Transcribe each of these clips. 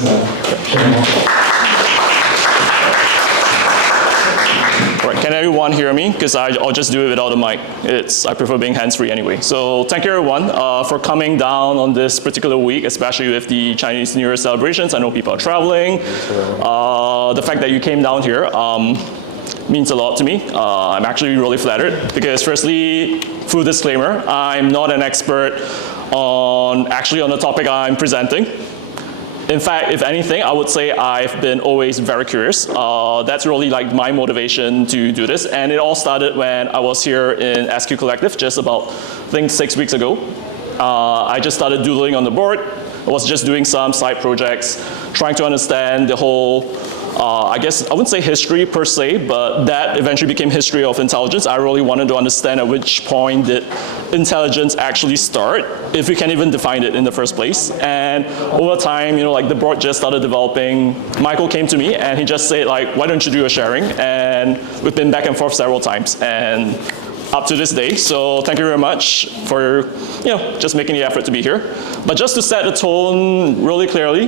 questions. Right, can everyone hear me? Because I'll just do it without the mic. I prefer being hands-free anyway. So thank you everyone for coming down on this particular week, especially with the Chinese New Year celebrations. I know people are traveling. The fact that you came down here means a lot to me. I'm actually really flattered because firstly, full disclaimer, I'm not an expert on the topic I'm presenting. In fact, if anything, I would say I've been always very curious. That's really like my motivation to do this. And it all started when I was here in SQ Collective just about, I think 6 weeks ago. I just started doodling on the board. I was just doing some side projects, trying to understand the whole, I guess, I wouldn't say history per se, but that eventually became history of intelligence. I really wanted to understand at which point did intelligence actually start, if we can even define it in the first place. And over time, like the board just started developing. Michael came to me and he just said, like, why don't you do a sharing? And we've been back and forth several times. And up to this day. So thank you very much for just making the effort to be here. But just to set the tone really clearly,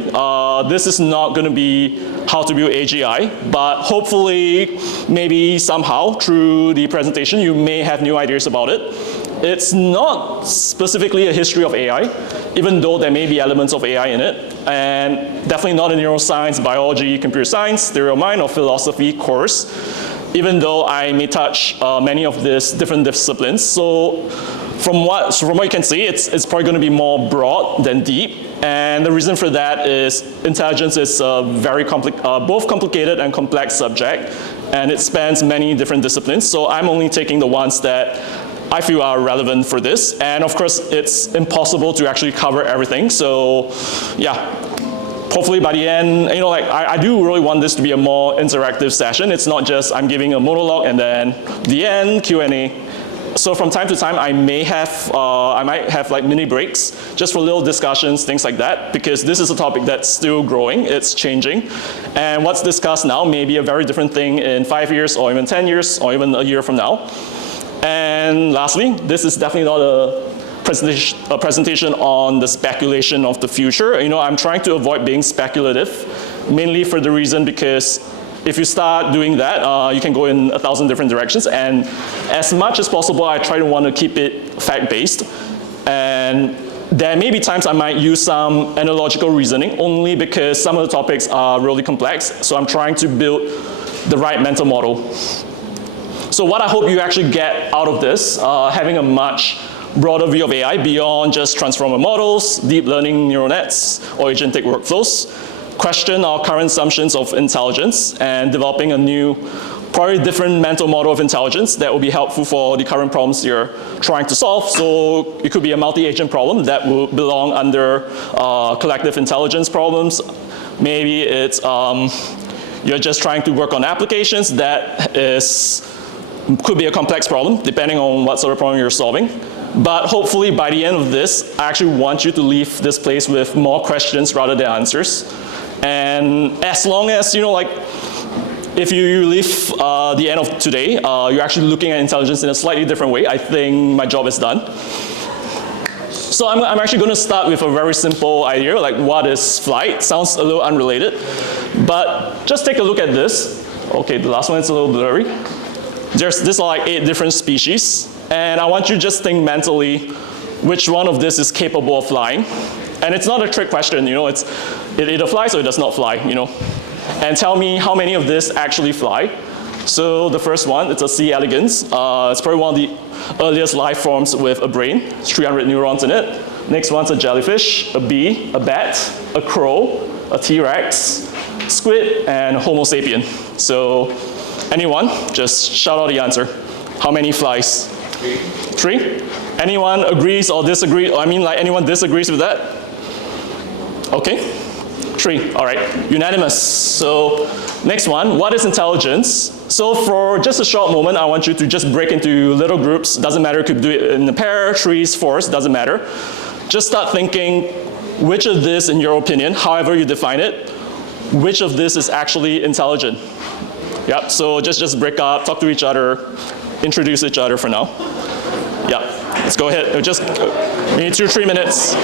this is not going to be how to build AGI, but hopefully, maybe somehow through the presentation, you may have new ideas about it. It's not specifically a history of AI, even though there may be elements of AI in it, and definitely not a neuroscience, biology, computer science, theory of mind, or philosophy course, even though I may touch many of these different disciplines. So from what you can see, it's probably going to be more broad than deep. And the reason for that is intelligence is a very both complicated and complex subject, and it spans many different disciplines. So I'm only taking the ones that I feel are relevant for this. And of course, it's impossible to actually cover everything. So yeah. Hopefully by the end, I do really want this to be a more interactive session. It's not just I'm giving a monologue and then the end, Q&A. So from time to time, I might have like mini breaks, just for little discussions, things like that, because this is a topic that's still growing, it's changing. And what's discussed now may be a very different thing in 5 years, or even 10 years, or even a year from now. And lastly, this is definitely not a presentation on the speculation of the future. I'm trying to avoid being speculative, mainly for the reason because if you start doing that, you can go in 1,000 different directions. And as much as possible, I try to want to keep it fact-based. And there may be times I might use some analogical reasoning, only because some of the topics are really complex. So I'm trying to build the right mental model. So what I hope you actually get out of this, having a much broader view of AI beyond just transformer models, deep learning neural nets, or agentic workflows, question our current assumptions of intelligence, and developing a new, probably different mental model of intelligence that will be helpful for the current problems you're trying to solve. So it could be a multi-agent problem that will belong under collective intelligence problems. Maybe it's you're just trying to work on applications that could be a complex problem, depending on what sort of problem you're solving. But hopefully by the end of this, I actually want you to leave this place with more questions rather than answers. And as long as, if you leave the end of today, you're actually looking at intelligence in a slightly different way, I think my job is done. So I'm actually going to start with a very simple idea, like what is flight? Sounds a little unrelated. But just take a look at this. Okay, the last one is a little blurry. These are like 8 different species. And I want you to just think mentally which one of this is capable of flying. And it's not a trick question, it either flies or it does not fly, And tell me how many of this actually fly. So the first one, it's a C. elegans. It's probably one of the earliest life forms with a brain. It's 300 neurons in it. Next one's a jellyfish, a bee, a bat, a crow, a T-Rex, squid, and Homo sapien. So anyone, just shout out the answer. How many flies? 3? Anyone agrees or disagrees? Anyone disagrees with that? Okay, 3, all right, unanimous. So next one, what is intelligence? So for just a short moment, I want you to just break into little groups. Doesn't matter, you could do it in a pair, 3s, 4s, doesn't matter. Just start thinking which of this, in your opinion, however you define it, which of this is actually intelligent? Yep, so just break up, talk to each other, introduce each other for now. Yeah, let's go ahead. We need 2 or 3 minutes.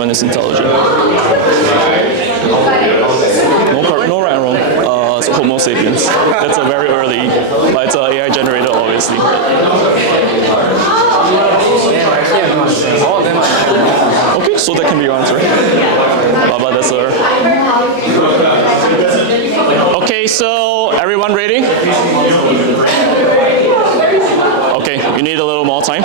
one is intelligent? No right and wrong. It's Homo sapiens. That's a very early, but it's AI generated, obviously. Okay, so that can be your answer. Baba, that's her. Okay, so everyone ready? Okay, you need a little more time.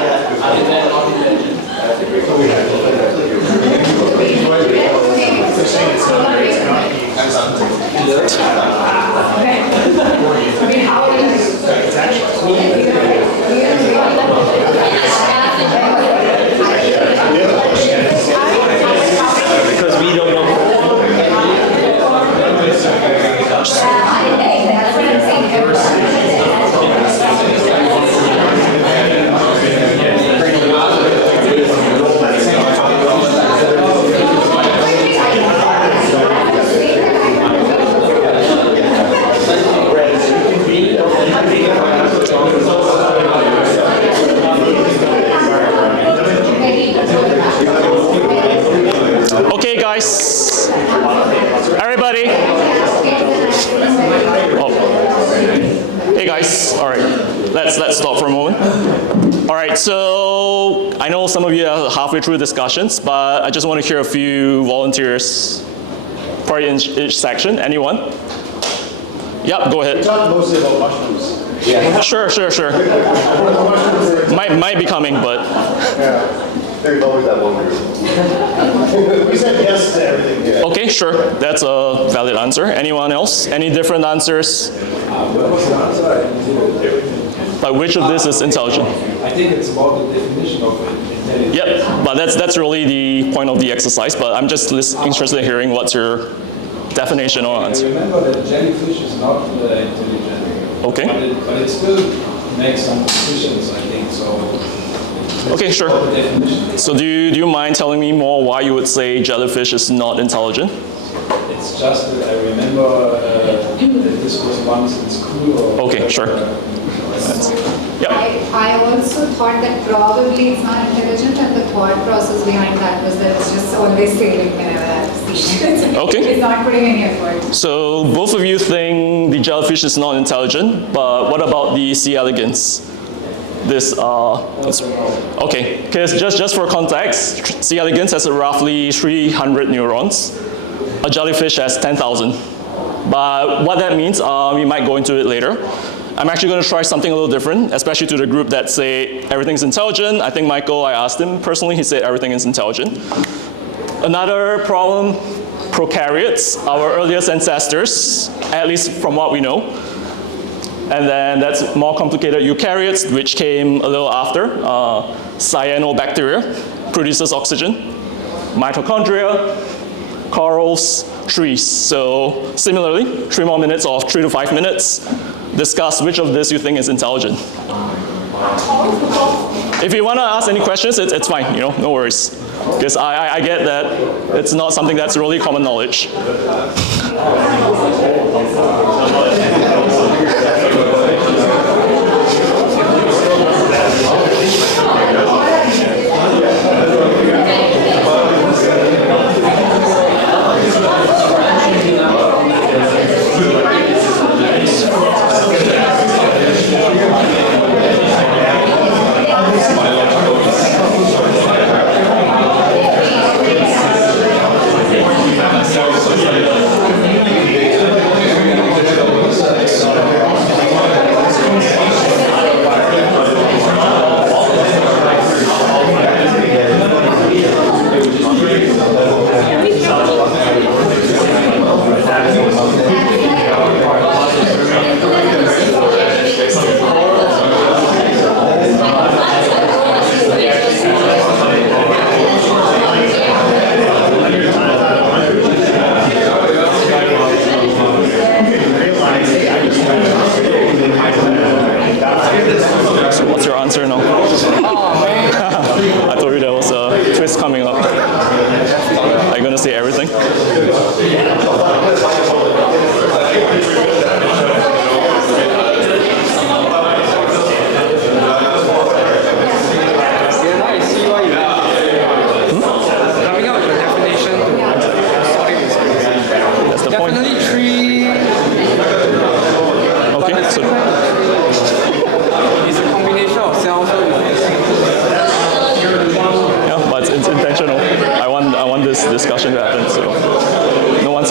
Because we don't know. Okay, guys. Everybody. Oh. Hey, guys. All right. Let's stop for a moment. All right. So I know some of you are halfway through discussions, but I just want to hear a few volunteers, probably in each section. Anyone? Yep. Go ahead. We talked mostly about mushrooms. Yeah. Sure. Might be coming, but. Yeah. There's always that one group. We said yes to everything. Yeah. Okay, sure. That's a valid answer. Anyone else? Any different answers? Like which of this is intelligent? I think it's about the definition of intelligence. Yep, but that's really the point of the exercise. But I'm just interested in hearing what's your definition or answer. I remember that jellyfish is not intelligent. Okay. But it still makes some decisions, I think. So. Okay, sure. So do you mind telling me more why you would say jellyfish is not intelligent? It's just that I remember that this was once in school. Okay, sure. Yeah. I also thought that probably it's not intelligent, and the thought process behind that was that it's just always failing whenever I've seen it. Okay. It's not putting any effort. So both of you think the jellyfish is not intelligent, but what about the C. elegans? Okay, because just for context, C. elegans has roughly 300 neurons. A jellyfish has 10,000. But what that means, we might go into it later. I'm actually going to try something a little different, especially to the group that say everything's intelligent. I think Michael, I asked him personally, he said everything is intelligent. Another problem, prokaryotes, our earliest ancestors, at least from what we know. And then that's more complicated, eukaryotes, which came a little after. Cyanobacteria produces oxygen. Mitochondria, corals, trees. So similarly, 3 more minutes or 3 to 5 minutes. Discuss which of this you think is intelligent. If you want to ask any questions, it's fine, no worries. Because I get that it's not something that's really common knowledge.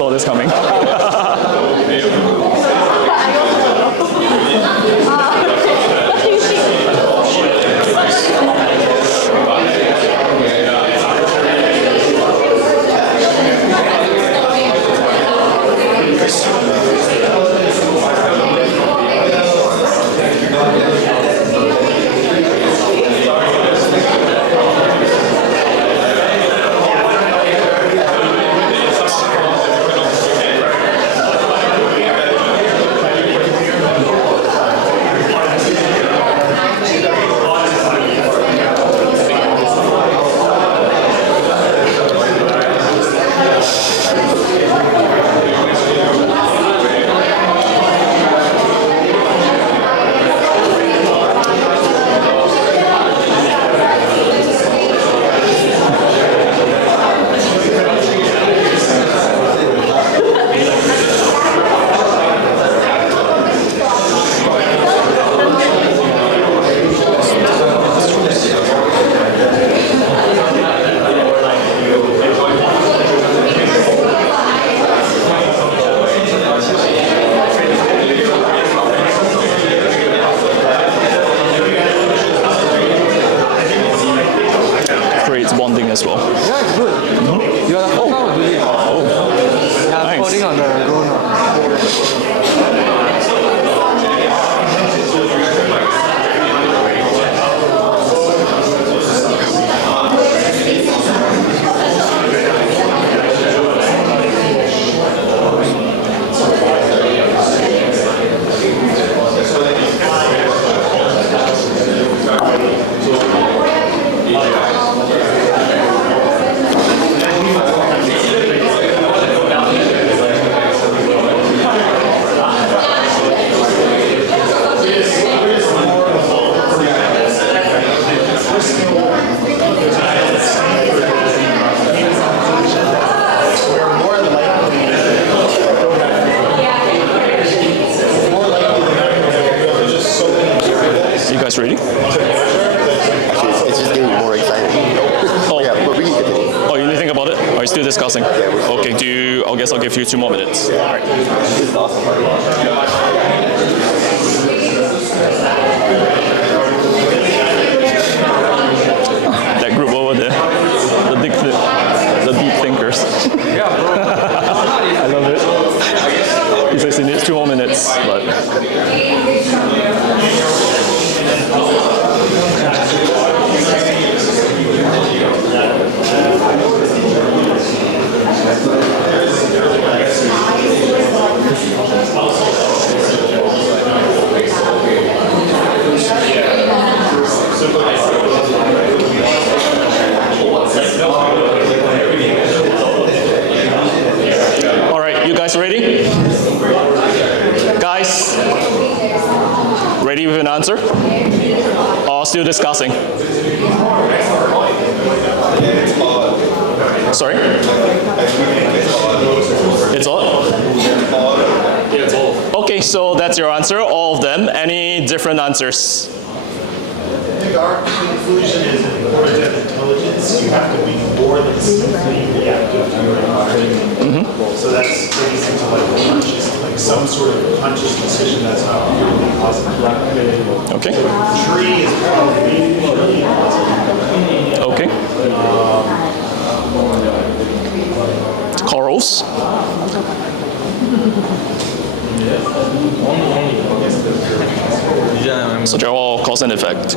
saw this coming. Creates bonding as well. Yeah, it's good. You are the first one who do it. Yeah, Nice. coding on the go now. You guys ready? It's just getting more exciting. Oh, Yeah, but we can continue. oh, you need to think about it? Are you still discussing? Okay, I guess I'll give you 2 more minutes. That group over there, the deep thinkers. I love it. He says he needs 2 more minutes, but all right, you guys ready? Guys, ready with an answer? Or still discussing? Sorry? It's all? Okay, so that's your answer, all of them. Any different answers? Our conclusion is that in order to have intelligence, you have to be more than simply reactive to your environment. So that's basic to like conscious, like some sort of conscious decision that's not purely positive. Okay. Tree is probably purely positive. Okay. Corals? So they're all cause and effect.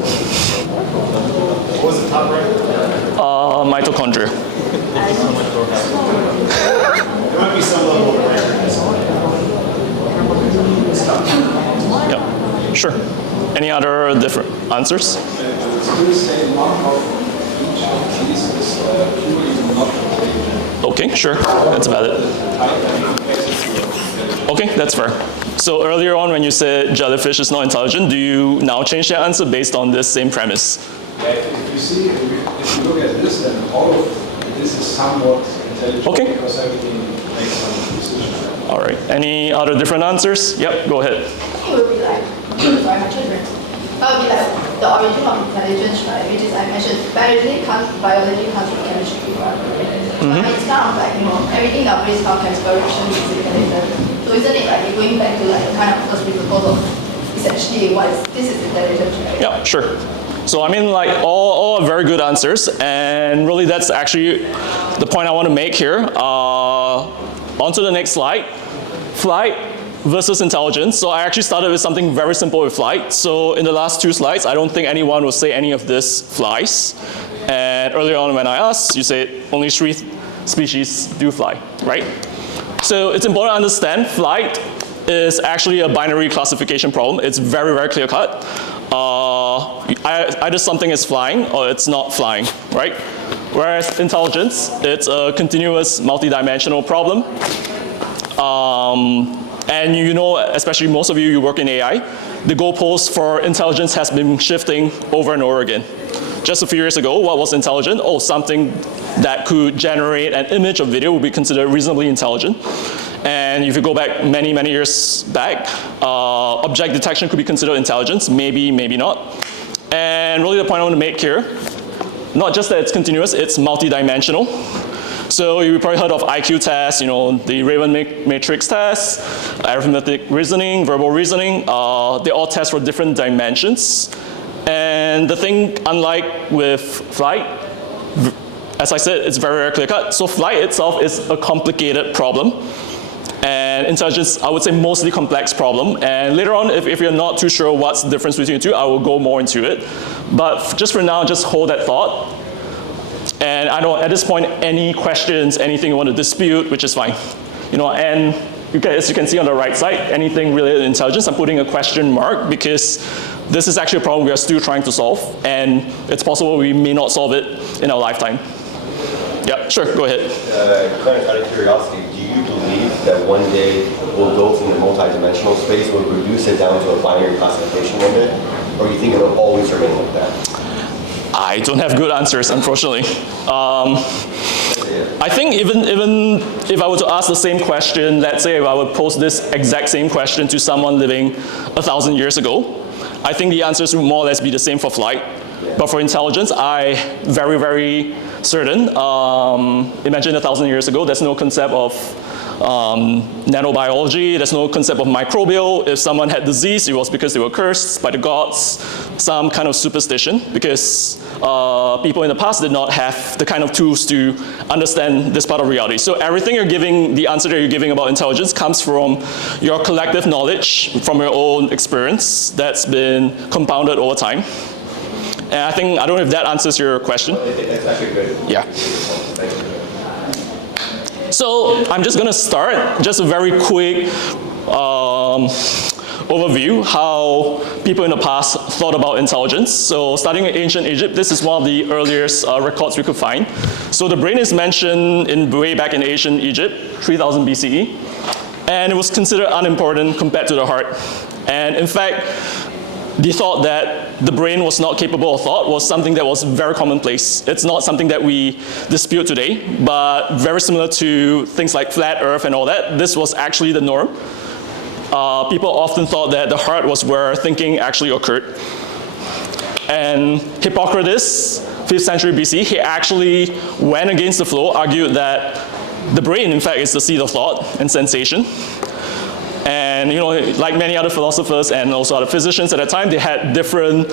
What was the top right? Mitochondria. There might be some level of randomness. Yeah, sure. Any other different answers? Okay, sure. That's valid. Okay, that's fair. So earlier on when you said jellyfish is not intelligent, do you now change your answer based on this same premise? If you see, if you look at this, then all of this is somewhat intelligent. Okay. Because everything makes some decision. All right. Any other different answers? Yep, go ahead. It would be like, sorry, my children. That would be like the origin of intelligence, right? Which is I mentioned biology comes from chemistry, right? But it's kind of like, everything in our brain stuff has correlation is intelligent. So isn't it like going back to like kind of first principles of essentially this is intelligence, right? Yeah, sure. So I mean, like all are very good answers, and really that's actually the point I want to make here. On to the next slide. Flight versus intelligence. So I actually started with something very simple with flight. So in the last 2 slides, I don't think anyone will say any of this flies. And earlier on when I asked, you said only 3 species do fly, right? So it's important to understand flight is actually a binary classification problem. It's very, very clear cut. Either something is flying or it's not flying, right? Whereas intelligence, it's a continuous multidimensional problem. And you know, especially most of you work in AI, the goalpost for intelligence has been shifting over and over again. Just a few years ago, what was intelligent? Oh, something that could generate an image or video would be considered reasonably intelligent. And if you go back many, many years back, object detection could be considered intelligence, maybe, maybe not. And really the point I want to make here, not just that it's continuous, it's multidimensional. So you've probably heard of IQ tests, the Raven matrix tests, arithmetic reasoning, verbal reasoning. They all test for different dimensions. And the thing, unlike with flight, as I said, it's very, very clear cut. So flight itself is a complicated problem. And intelligence, I would say, mostly complex problem. And later on, if you're not too sure what's the difference between the two, I will go more into it. But just for now, just hold that thought. And I know at this point, any questions, anything you want to dispute, which is fine. And as you can see on the right side, anything related to intelligence, I'm putting a question mark because this is actually a problem we are still trying to solve. And it's possible we may not solve it in our lifetime. Yeah, sure, go ahead. Clarence, out of curiosity, do you believe that one day we'll go from the multidimensional space, we'll reduce it down to a binary classification one day? Or do you think it'll always remain like that? I don't have good answers, unfortunately. I think even if I were to ask the same question, let's say if I would pose this exact same question to someone living 1,000 years ago, I think the answers would more or less be the same for flight. But for intelligence, I'm very, very certain. Imagine 1,000 years ago, there's no concept of nanobiology, there's no concept of microbial. If someone had disease, it was because they were cursed by the gods, some kind of superstition, because people in the past did not have the kind of tools to understand this part of reality. So everything you're giving, the answer that you're giving about intelligence comes from your collective knowledge, from your own experience that's been compounded over time. And I don't know if that answers your question. It's actually good. Yeah. So I'm just going to start, just a very quick overview how people in the past thought about intelligence. So starting in ancient Egypt, this is one of the earliest records we could find. So the brain is mentioned way back in ancient Egypt, 3000 BCE, and it was considered unimportant compared to the heart. And in fact, the thought that the brain was not capable of thought was something that was very commonplace. It's not something that we dispute today, but very similar to things like flat earth and all that, this was actually the norm. People often thought that the heart was where thinking actually occurred. And Hippocrates, 5th century BC, he actually went against the flow, argued that the brain, in fact, is the seat of thought and sensation. And like many other philosophers and also other physicians at the time, they had different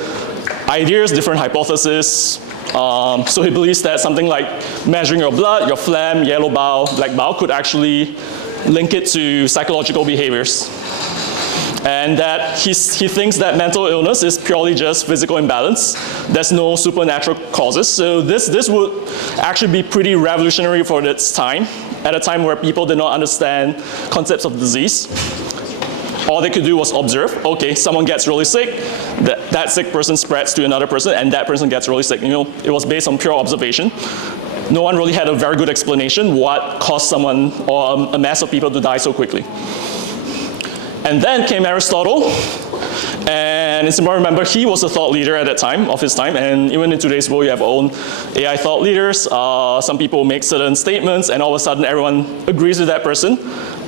ideas, different hypotheses. So he believes that something like measuring your blood, your phlegm, yellow bowel, black bowel could actually link it to psychological behaviors. And that he thinks that mental illness is purely just physical imbalance. There's no supernatural causes. So this would actually be pretty revolutionary for its time, at a time where people did not understand concepts of disease. All they could do was observe, okay, someone gets really sick, that sick person spreads to another person, and that person gets really sick. It was based on pure observation. No one really had a very good explanation what caused someone or a mass of people to die so quickly. And then came Aristotle, and it's important to remember he was a thought leader at that time, of his time, and even in today's world you have our own AI thought leaders. Some people make certain statements and all of a sudden everyone agrees with that person,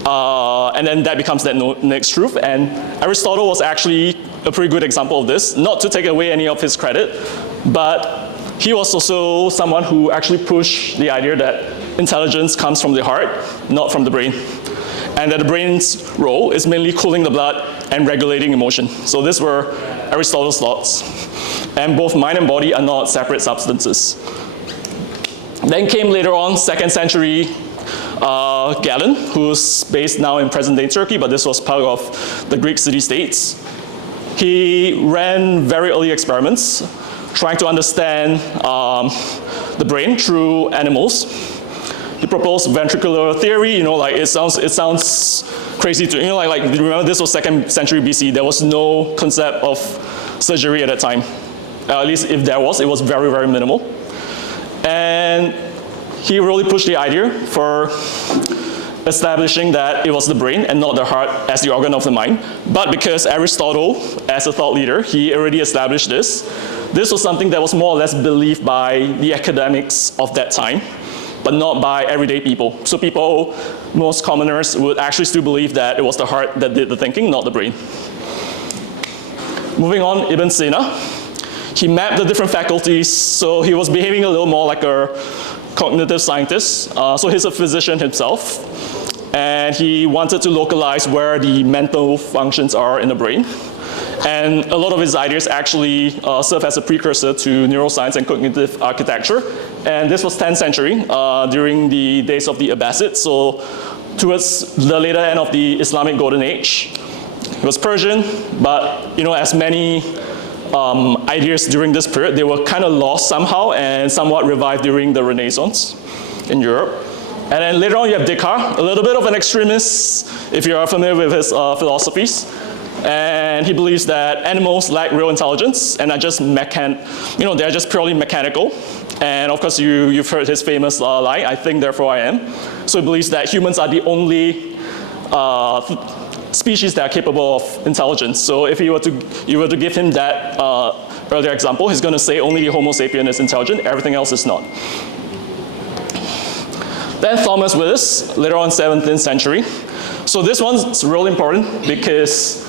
and then that becomes that next truth. And Aristotle was actually a pretty good example of this, not to take away any of his credit, but he was also someone who actually pushed the idea that intelligence comes from the heart, not from the brain. And that the brain's role is mainly cooling the blood and regulating emotion. So these were Aristotle's thoughts. And both mind and body are not separate substances. Then came later on, 2nd century, Galen, who's based now in present-day Turkey, but this was part of the Greek city-states. He ran very early experiments trying to understand the brain through animals. He proposed ventricular theory, like it sounds crazy to, like remember this was 2nd century BC, there was no concept of surgery at that time. At least if there was, it was very, very minimal. And he really pushed the idea for establishing that it was the brain and not the heart as the organ of the mind. But because Aristotle, as a thought leader, he already established this, this was something that was more or less believed by the academics of that time, but not by everyday people. So people, most commoners, would actually still believe that it was the heart that did the thinking, not the brain. Moving on, Ibn Sina. He mapped the different faculties, so he was behaving a little more like a cognitive scientist. So he's a physician himself, and he wanted to localize where the mental functions are in the brain. And a lot of his ideas actually serve as a precursor to neuroscience and cognitive architecture. And this was 10th century, during the days of the Abbasids, so towards the later end of the Islamic Golden Age. He was Persian, but as many ideas during this period, they were kind of lost somehow and somewhat revived during the Renaissance in Europe. And then later on you have Descartes, a little bit of an extremist if you are familiar with his philosophies. And he believes that animals lack real intelligence and are just they're just purely mechanical. And of course you've heard his famous line, I think therefore I am. So he believes that humans are the only species that are capable of intelligence. So if you were to give him that earlier example, he's going to say only the Homo sapien is intelligent, everything else is not. Then Thomas Willis, later on 17th century. So this one's really important because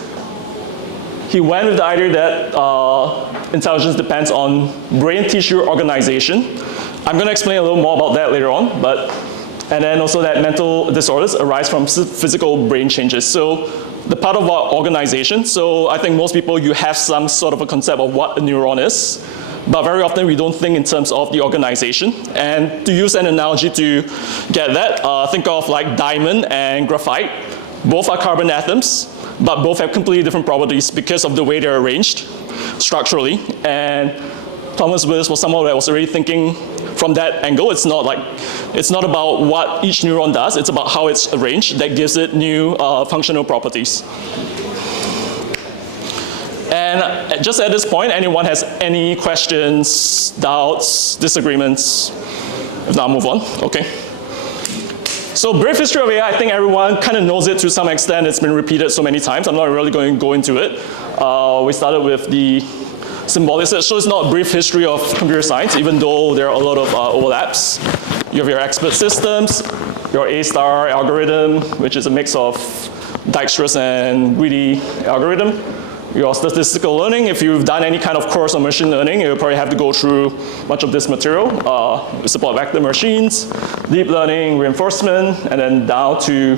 he went with the idea that intelligence depends on brain tissue organization. I'm going to explain a little more about that later on, and then also that mental disorders arise from physical brain changes. So the part of our organization, so I think most people, you have some sort of a concept of what a neuron is, but very often we don't think in terms of the organization. And to use an analogy to get that, think of like diamond and graphite. Both are carbon atoms, but both have completely different properties because of the way they're arranged structurally. And Thomas Willis was someone that was already thinking from that angle. It's not about what each neuron does, it's about how it's arranged that gives it new functional properties. And just at this point, anyone has any questions, doubts, disagreements? If not, move on. Okay. So brief history of AI, I think everyone kind of knows it to some extent. It's been repeated so many times. I'm not really going to go into it. We started with the symbolic, so it's not a brief history of computer science, even though there are a lot of overlaps. You have your expert systems, your A-star algorithm, which is a mix of Dijkstra's and greedy algorithm. Your statistical learning, if you've done any kind of course on machine learning, you'll probably have to go through much of this material. We support vector machines, deep learning, reinforcement, and then down to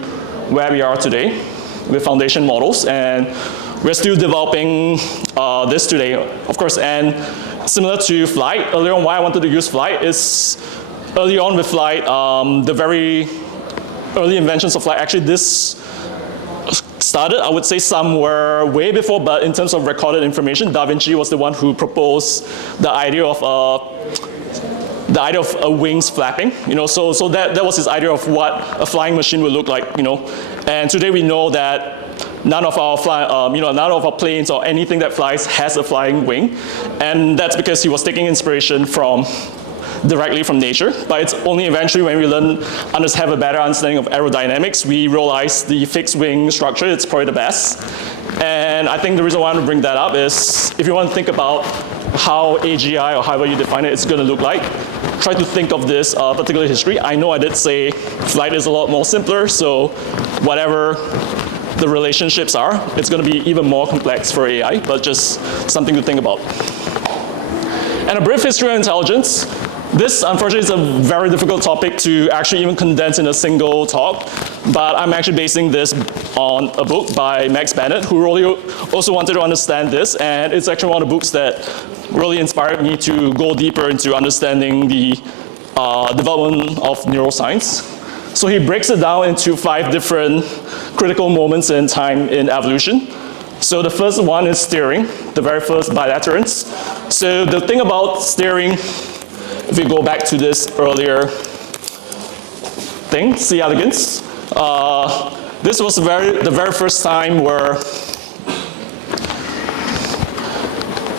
where we are today with foundation models. And we're still developing this today, of course. And similar to flight, earlier on why I wanted to use flight is early on with flight, the very early inventions of flight, actually this started, I would say, somewhere way before, but in terms of recorded information, Da Vinci was the one who proposed the idea of wings flapping. So that was his idea of what a flying machine would look like. And today we know that none of our planes or anything that flies has a flying wing, and that's because he was taking inspiration directly from nature. But it's only eventually when we have a better understanding of aerodynamics, we realize the fixed wing structure is probably the best. And I think the reason why I want to bring that up is if you want to think about how AGI, or however you define it, is going to look like, try to think of this particular history. I know I did say flight is a lot more simpler, so whatever the relationships are, it's going to be even more complex for AI, but just something to think about. And a brief history of intelligence. This, unfortunately, is a very difficult topic to actually even condense in a single talk, but I'm actually basing this on a book by Max Bennett, who really also wanted to understand this, and it's actually one of the books that really inspired me to go deeper into understanding the development of neuroscience. So he breaks it down into 5 different critical moments in time in evolution. So the first one is steering, the very first bilaterance. So the thing about steering, if we go back to this earlier thing, C. elegans, this was the very first time where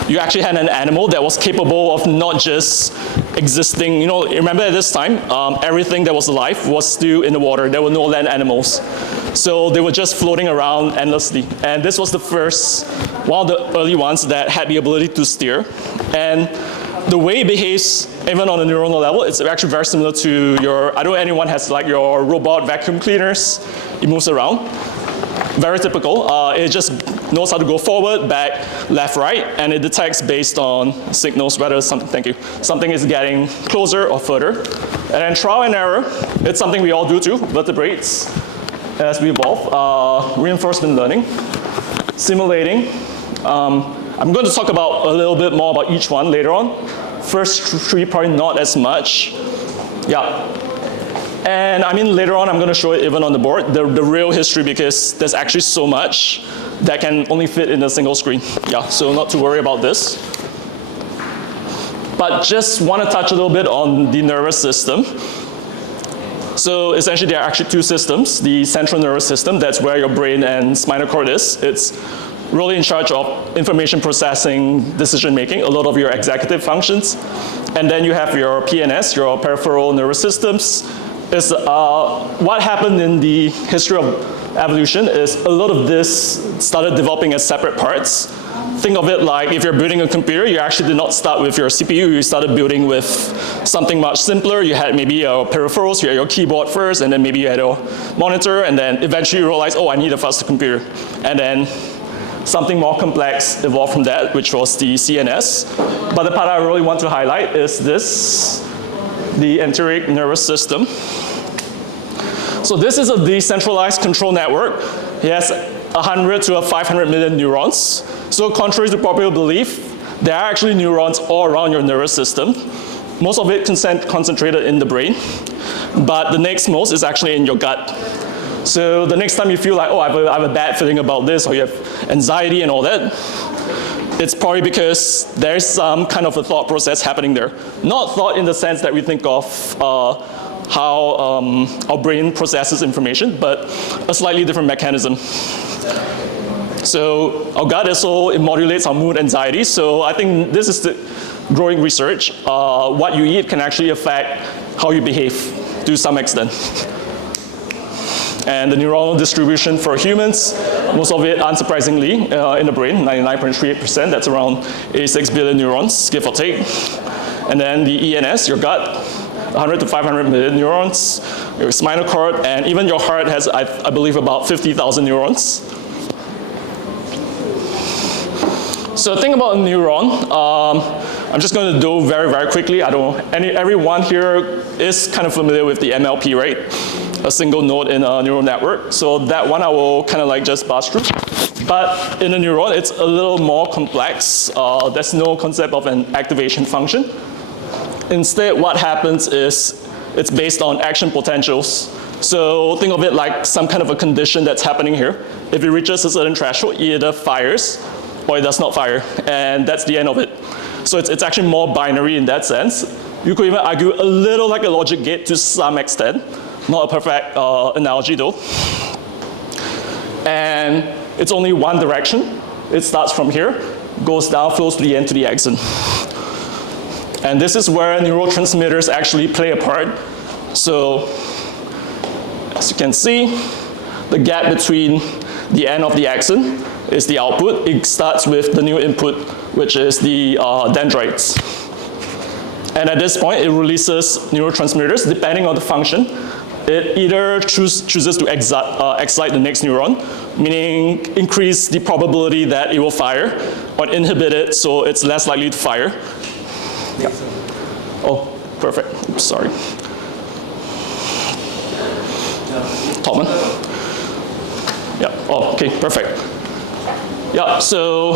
you actually had an animal that was capable of not just existing, remember at this time, everything that was alive was still in the water. There were no land animals. So they were just floating around endlessly. And this was the first, one of the early ones that had the ability to steer. And the way it behaves, even on a neuronal level, it's actually very similar to your, I don't know if anyone has like your robot vacuum cleaners. It moves around. Very typical. It just knows how to go forward, back, left, right, and it detects based on signals whether something is getting closer or further. And then trial and error, it's something we all do too, vertebrates, as we evolve. Reinforcement learning, simulating. I'm going to talk about a little bit more about each one later on. First 3, probably not as much. Yeah. And I mean, later on, I'm going to show it even on the board, the real history, because there's actually so much that can only fit in a single screen. Yeah, so not to worry about this. But just want to touch a little bit on the nervous system. So essentially, there are actually 2 systems. The central nervous system, that's where your brain and spinal cord is. It's really in charge of information processing, decision making, a lot of your executive functions. And then you have your PNS, your peripheral nervous systems. Is what happened in the history of evolution is a lot of this started developing as separate parts. Think of it like if you're building a computer, you actually did not start with your CPU, you started building with something much simpler. You had maybe your peripherals, you had your keyboard first, and then maybe you had a monitor, and then eventually you realize, oh, I need a faster computer. And then something more complex evolved from that, which was the CNS. But the part I really want to highlight is this, the enteric nervous system. So this is a decentralized control network. It has 100 to 500 million neurons. So contrary to popular belief, there are actually neurons all around your nervous system. Most of it concentrated in the brain, but the next most is actually in your gut. So the next time you feel like, oh, I have a bad feeling about this, or you have anxiety and all that, it's probably because there's some kind of a thought process happening there. Not thought in the sense that we think of how our brain processes information, but a slightly different mechanism. So our gut also, it modulates our mood, anxiety. So I think this is the growing research. What you eat can actually affect how you behave to some extent. And the neuronal distribution for humans, most of it, unsurprisingly, in the brain, 99.38%, that's around 86 billion neurons, give or take. And then the ENS, your gut, 100 to 500 million neurons, your spinal cord, and even your heart has, I believe, about 50,000 neurons. So the thing about a neuron, I'm just going to do very, very quickly. Everyone here is kind of familiar with the MLP, right? A single node in a neural network. So that one I will kind of like just pass through. But in a neuron, it's a little more complex. There's no concept of an activation function. Instead, what happens is it's based on action potentials. So think of it like some kind of a condition that's happening here. If it reaches a certain threshold, it either fires or it does not fire. And that's the end of it. So it's actually more binary in that sense. You could even argue a little like a logic gate to some extent. Not a perfect analogy though. And it's only one direction. It starts from here, goes down, flows to the end to the axon. And this is where neurotransmitters actually play a part. So, as you can see, the gap between the end of the axon is the output. It starts with the new input, which is the dendrites. And at this point, it releases neurotransmitters depending on the function. It either chooses to excite the next neuron, meaning increase the probability that it will fire, or inhibit it so it's less likely to fire. Yeah. Oh, Perfect. Oops, sorry. Topman. Yeah. Oh, okay. Perfect. Yeah. So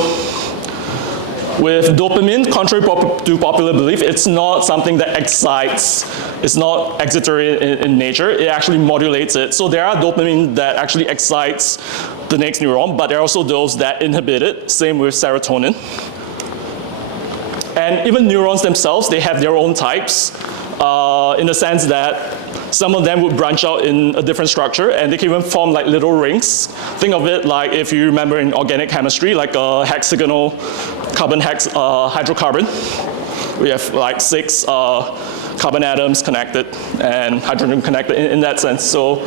with dopamine, contrary to popular belief, it's not something that excites. It's not excitatory in nature. It actually modulates it. So there are dopamine that actually excites the next neuron, but there are also those that inhibit it. Same with serotonin. And even neurons themselves, they have their own types in the sense that some of them would branch out in a different structure, and they can even form like little rings. Think of it like, if you remember in organic chemistry, like a hexagonal carbon hydrocarbon. We have like 6 carbon atoms connected and hydrogen connected in that sense. So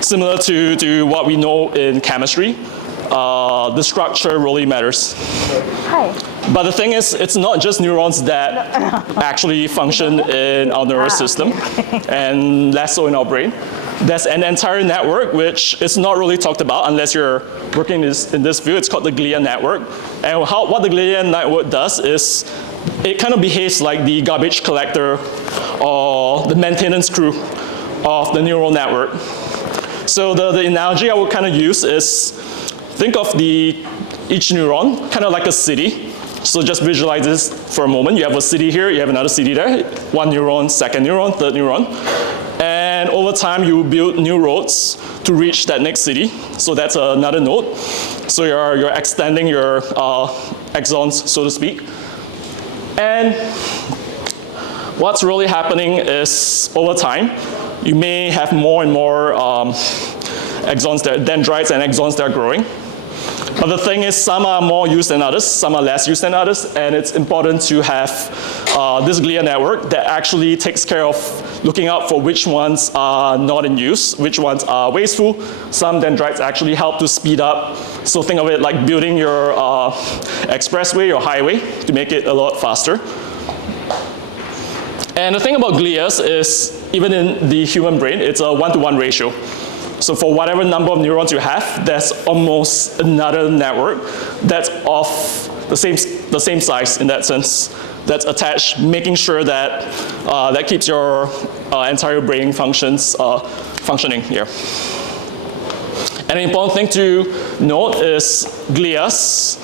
similar to what we know in chemistry, the structure really matters. Hi. But the thing is, it's not just neurons that actually function in our nervous system, and less so in our brain. There's an entire network which is not really talked about unless you're working in this field. It's called the Glia Network. And what the Glia Network does is it kind of behaves like the garbage collector or the maintenance crew of the neural network. So the analogy I would kind of use is, think of each neuron kind of like a city. So just visualize this for a moment. You have a city here, you have another city there, one neuron, second neuron, third neuron. And over time, you build new roads to reach that next city. So that's another node. So you're extending your axons, so to speak. And what's really happening is, over time, you may have more and more axons, dendrites and axons that are growing. But the thing is, some are more used than others, some are less used than others, and it's important to have this Glia network that actually takes care of looking out for which ones are not in use, which ones are wasteful. Some dendrites actually help to speed up. So think of it like building your expressway or highway to make it a lot faster. And the thing about glias is, even in the human brain, it's a 1-to-1 ratio. So for whatever number of neurons you have, there's almost another network that's of the same size in that sense, that's attached, making sure that that keeps your entire brain functioning here. And an important thing to note is glias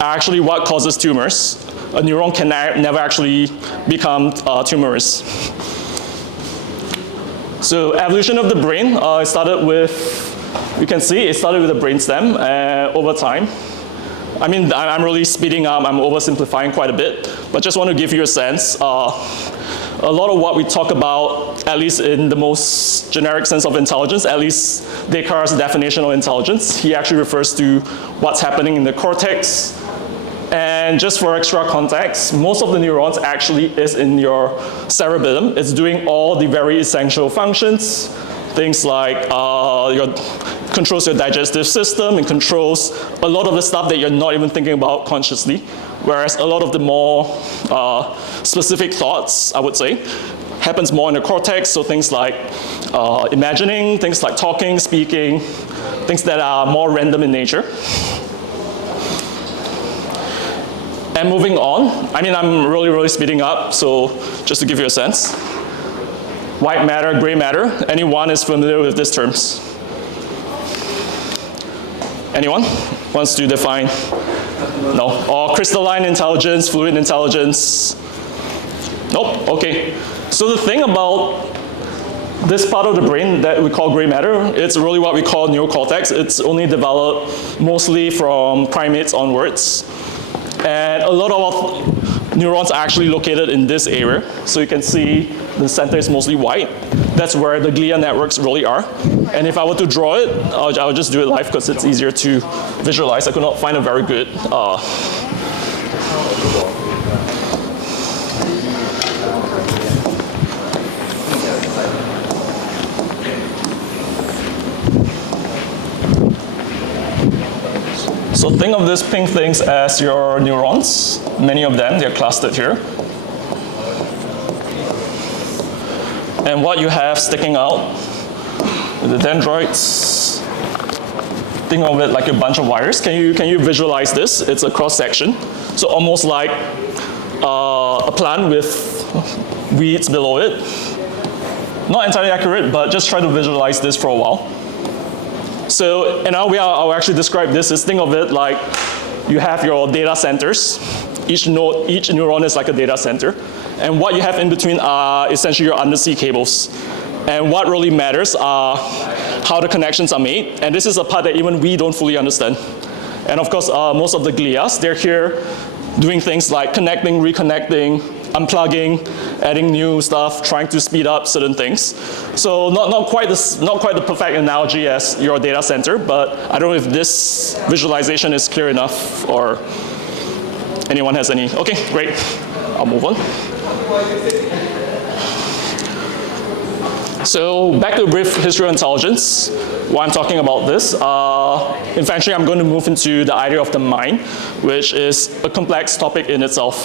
are actually what causes tumors. A neuron can never actually become tumorous. So evolution of the brain, it started with, you can see, it started with the brainstem over time. I mean, I'm really speeding up, I'm oversimplifying quite a bit, but just want to give you a sense. A lot of what we talk about, at least in the most generic sense of intelligence, at least Descartes' definition of intelligence, he actually refers to what's happening in the cortex. And just for extra context, most of the neurons actually is in your cerebellum. It's doing all the very essential functions, things like controls your digestive system and controls a lot of the stuff that you're not even thinking about consciously. Whereas a lot of the more specific thoughts, I would say, happens more in the cortex. So things like imagining, things like talking, speaking, things that are more random in nature. And moving on, I mean, I'm really speeding up, so just to give you a sense. White matter, gray matter, anyone is familiar with these terms? Anyone wants to define? No. Or crystalline intelligence, fluid intelligence? Nope, okay. So the thing about this part of the brain that we call gray matter, it's really what we call neocortex. It's only developed mostly from primates onwards. And a lot of neurons are actually located in this area. So you can see the center is mostly white. That's where the glia networks really are. And if I were to draw it, I'll just do it live because it's easier to visualize. I could not find a very good So think of these pink things as your neurons. Many of them, they're clustered here. And what you have sticking out, the dendrites, think of it like a bunch of wires. Can you visualize this? It's a cross section. So almost like a plant with weeds below it. Not entirely accurate, but just try to visualize this for a while. So in our way, I'll actually describe this as, think of it like you have your data centers. Each node, each neuron is like a data center. And what you have in between are essentially your undersea cables. And what really matters are how the connections are made. And this is a part that even we don't fully understand. And of course, most of the glias, they're here doing things like connecting, reconnecting, unplugging, adding new stuff, trying to speed up certain things. So not quite the perfect analogy as your data center, but I don't know if this visualization is clear enough or anyone has any. Okay, great. I'll move on. So back to a brief history of intelligence. Why I'm talking about this. Eventually, I'm going to move into the idea of the mind, which is a complex topic in itself.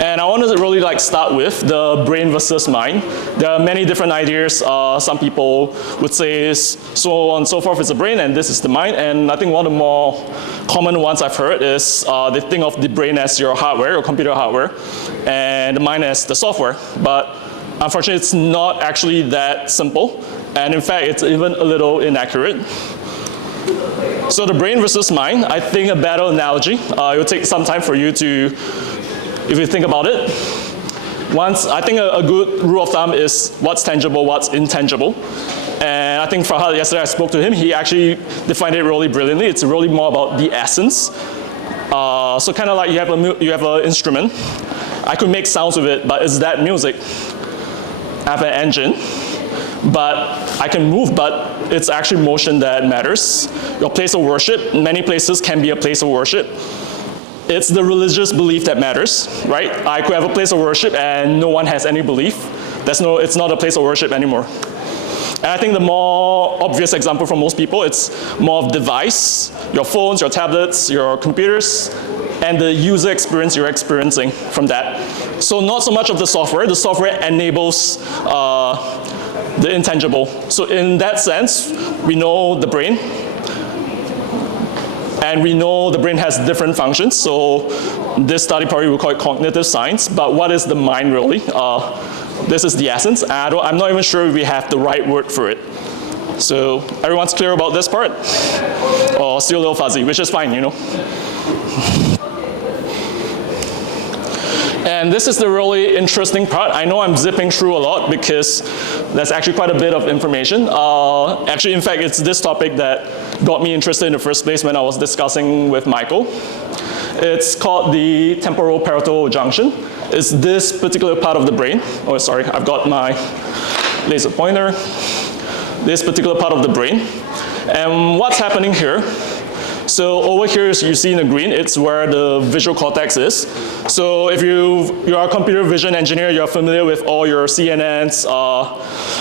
And I want to really start with the brain versus mind. There are many different ideas. Some people would say so on and so forth is the brain and this is the mind. And I think one of the more common ones I've heard is they think of the brain as your hardware, your computer hardware, and the mind as the software. But unfortunately, it's not actually that simple. And in fact, it's even a little inaccurate. So the brain versus mind, I think a better analogy, it will take some time for you to, if you think about it. I think a good rule of thumb is what's tangible, what's intangible. And I think Farhad, yesterday I spoke to him, he actually defined it really brilliantly. It's really more about the essence. So kind of like you have an instrument. I could make sounds with it, but is that music? I have an engine, but I can move, but it's actually motion that matters. Your place of worship, many places can be a place of worship. It's the religious belief that matters, right? I could have a place of worship and no one has any belief. It's not a place of worship anymore. And I think the more obvious example for most people, it's more of device, your phones, your tablets, your computers, and the user experience you're experiencing from that. So not so much of the software enables the intangible. So in that sense, we know the brain, and we know the brain has different functions. So this study probably will call it cognitive science, but what is the mind really? This is the essence. I'm not even sure if we have the right word for it. So everyone's clear about this part? Or still a little fuzzy, which is fine, you know. And this is the really interesting part. I know I'm zipping through a lot because there's actually quite a bit of information. Actually, in fact, it's this topic that got me interested in the first place when I was discussing with Michael. It's called the Temporoparietal Junction. It's this particular part of the brain. Oh, sorry, I've got my laser pointer. This particular part of the brain. And what's happening here? So over here, you see in the green, it's where the visual cortex is. So if you are a computer vision engineer, you're familiar with all your CNNs,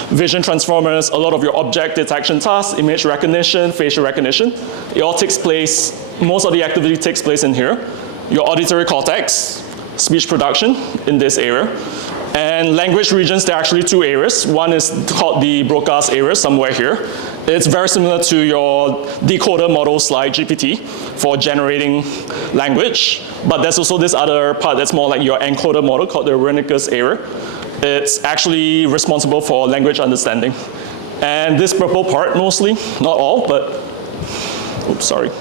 vision transformers, a lot of your object detection tasks, image recognition, facial recognition. It all takes place, most of the activity takes place in here. Your auditory cortex, speech production in this area. And language regions, there are actually two areas. One is called the Broca's area, somewhere here. It's very similar to your decoder models like GPT for generating language. But there's also this other part that's more like your encoder model called the Wernicke's area. It's actually responsible for language understanding. And this purple part mostly, not all, but, oops, sorry.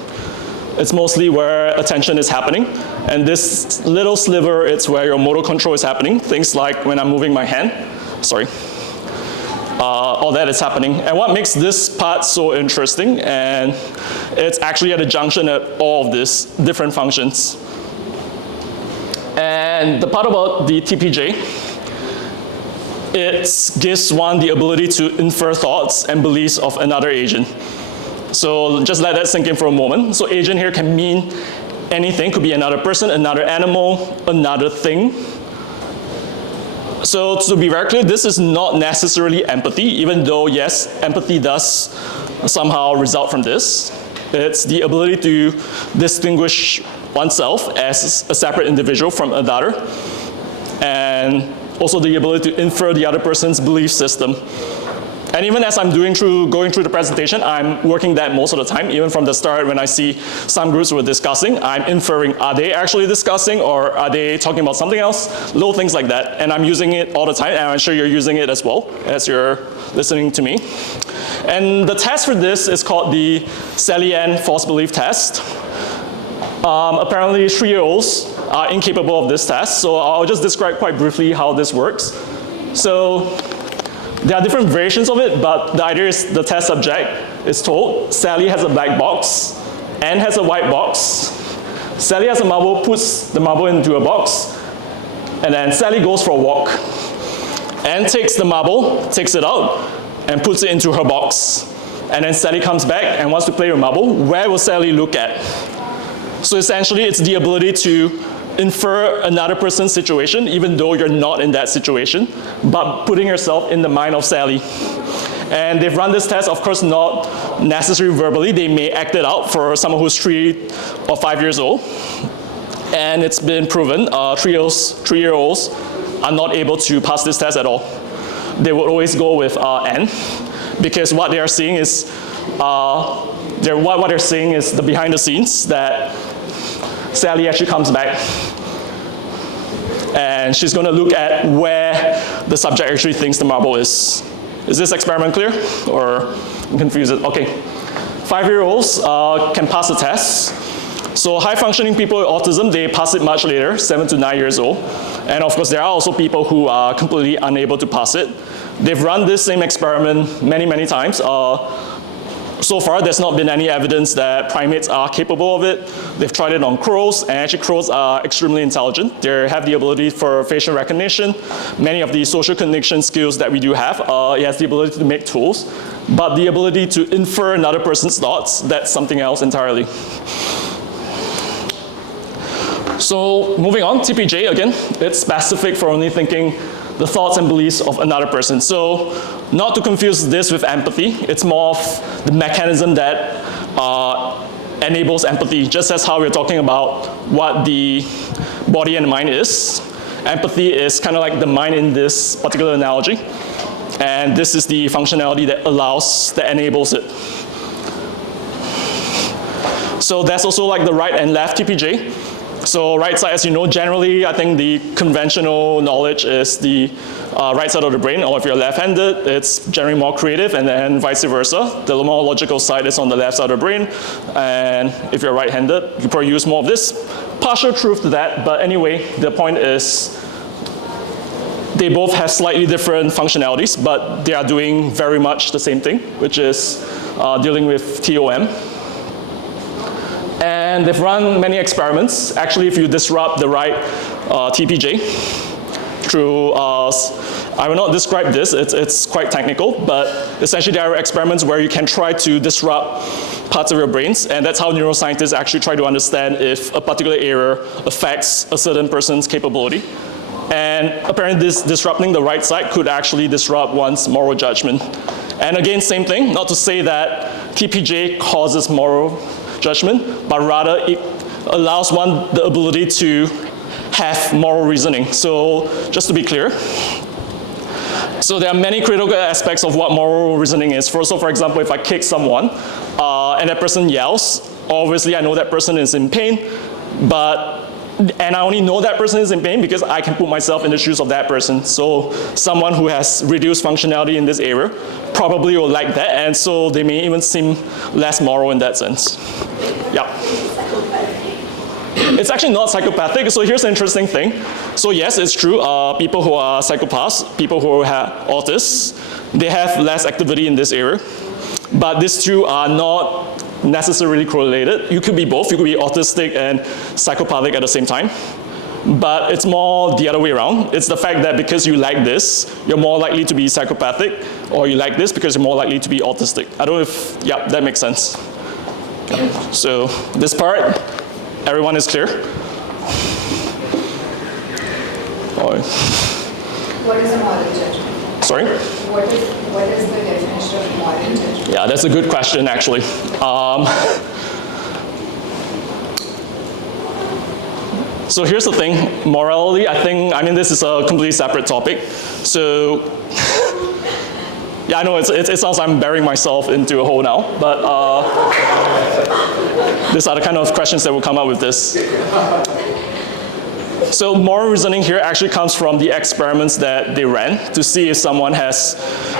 It's mostly where attention is happening. And this little sliver, it's where your motor control is happening. Things like when I'm moving my hand, sorry. All that is happening. And what makes this part so interesting, and it's actually at a junction at all of these different functions. And the part about the TPJ, it gives one the ability to infer thoughts and beliefs of another agent. So just let that sink in for a moment. So agent here can mean anything, could be another person, another animal, another thing. So to be very clear, this is not necessarily empathy, even though yes, empathy does somehow result from this. It's the ability to distinguish oneself as a separate individual from another, and also the ability to infer the other person's belief system. And even as I'm going through the presentation, I'm working that most of the time. Even from the start, when I see some groups were discussing, I'm inferring, are they actually discussing or are they talking about something else? Little things like that. And I'm using it all the time, and I'm sure you're using it as well as you're listening to me. And the test for this is called the Sally-Ann false belief test. Apparently 3-year-olds are incapable of this test, so I'll just describe quite briefly how this works. So there are different variations of it, but the idea is the test subject is told, Sally has a black box, Ann has a white box, Sally has a marble, puts the marble into a box, and then Sally goes for a walk. Ann takes the marble, takes it out, and puts it into her box. And then Sally comes back and wants to play with marble. Where will Sally look at? So essentially, it's the ability to infer another person's situation, even though you're not in that situation, but putting yourself in the mind of Sally. And they've run this test, of course, not necessarily verbally. They may act it out for someone who's 3 or 5 years old. And it's been proven, 3-year-olds are not able to pass this test at all. They would always go with N, because what they are seeing is, what they're seeing is the behind the scenes, that Sally actually comes back and she's going to look at where the subject actually thinks the marble is. Is this experiment clear, or I'm confused? Okay. 5-year-olds can pass the test. So high functioning people with autism, they pass it much later, 7 to 9 years old. And of course, there are also people who are completely unable to pass it. They've run this same experiment many, many times. So far, there's not been any evidence that primates are capable of it. They've tried it on crows, and actually crows are extremely intelligent. They have the ability for facial recognition. Many of the social connection skills that we do have, it has the ability to make tools. But the ability to infer another person's thoughts, that's something else entirely. So moving on, TPJ again, it's specific for only thinking the thoughts and beliefs of another person. So not to confuse this with empathy, it's more of the mechanism that enables empathy, just as how we're talking about what the body and mind is. Empathy is kind of like the mind in this particular analogy, and this is the functionality that enables it. So that's also like the right and left TPJ. So right side, as you know, generally, I think the conventional knowledge is the right side of the brain, or if you're left-handed, it's generally more creative, and then vice versa. The more logical side is on the left side of the brain, and if you're right-handed, you probably use more of this. Partial truth to that, but anyway, the point is they both have slightly different functionalities, but they are doing very much the same thing, which is dealing with TOM. And they've run many experiments. Actually, if you disrupt the right TPJ through, I will not describe this, it's quite technical, but essentially there are experiments where you can try to disrupt parts of your brains, and that's how neuroscientists actually try to understand if a particular error affects a certain person's capability. And apparently this disrupting the right side could actually disrupt one's moral judgment. And again, same thing, not to say that TPJ causes moral judgment, but rather it allows one the ability to have moral reasoning. So just to be clear, so there are many critical aspects of what moral reasoning is. So for example, if I kick someone and that person yells, obviously I know that person is in pain, and I only know that person is in pain because I can put myself in the shoes of that person. So someone who has reduced functionality in this area probably will like that, and so they may even seem less moral in that sense. Yeah. It's actually not psychopathic, so here's the interesting thing. So yes, it's true, people who are psychopaths, people who have autists, they have less activity in this area, but these two are not necessarily correlated. You could be both, you could be autistic and psychopathic at the same time, but it's more the other way around. It's the fact that because you like this, you're more likely to be psychopathic, or you like this because you're more likely to be autistic. I don't know if, yeah, that makes sense. So this part, everyone is clear? What is a moral judgment? Sorry? What is the definition of moral judgment? Yeah, that's a good question, actually. So here's the thing, morality, I mean, this is a completely separate topic. So Yeah, I know it sounds like I'm burying myself into a hole now, but these are the kind of questions that will come up with this. So moral reasoning here actually comes from the experiments that they ran to see if someone has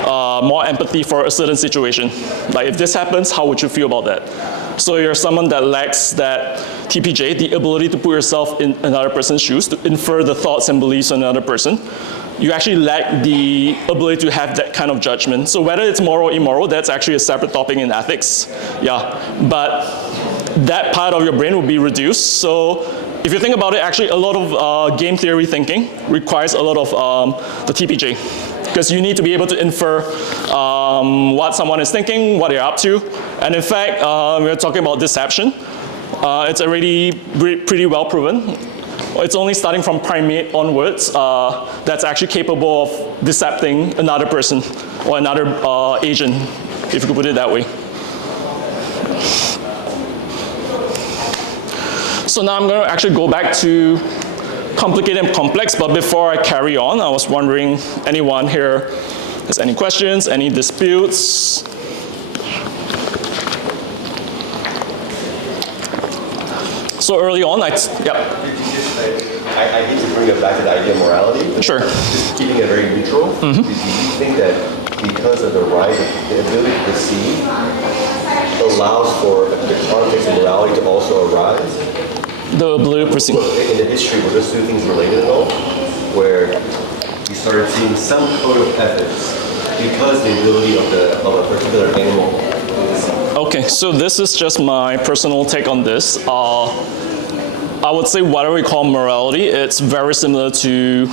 more empathy for a certain situation. Like if this happens, how would you feel about that? So you're someone that lacks that TPJ, the ability to put yourself in another person's shoes, to infer the thoughts and beliefs of another person. You actually lack the ability to have that kind of judgment. So whether it's moral or immoral, that's actually a separate topic in ethics. Yeah, but that part of your brain will be reduced. So if you think about it, actually a lot of game theory thinking requires a lot of the TPJ. Because you need to be able to infer what someone is thinking, what they're up to. And in fact, we're talking about deception. It's already pretty well proven. It's only starting from primate onwards that's actually capable of decepting another person or another agent, if you could put it that way. So now I'm going to actually go back to complicated and complex, but before I carry on, I was wondering, anyone here has any questions, any disputes? So early on, I hate to bring it back to the idea of morality. Sure. Just keeping it very neutral. Do you think that because of the rise of the ability to perceive allows for the context of morality to also arise? The ability to perceive. In the history, were those two things related at all? Where you started seeing some code of ethics because the ability of a particular animal. Okay, so this is just my personal take on this. I would say whatever we call morality, it's very similar to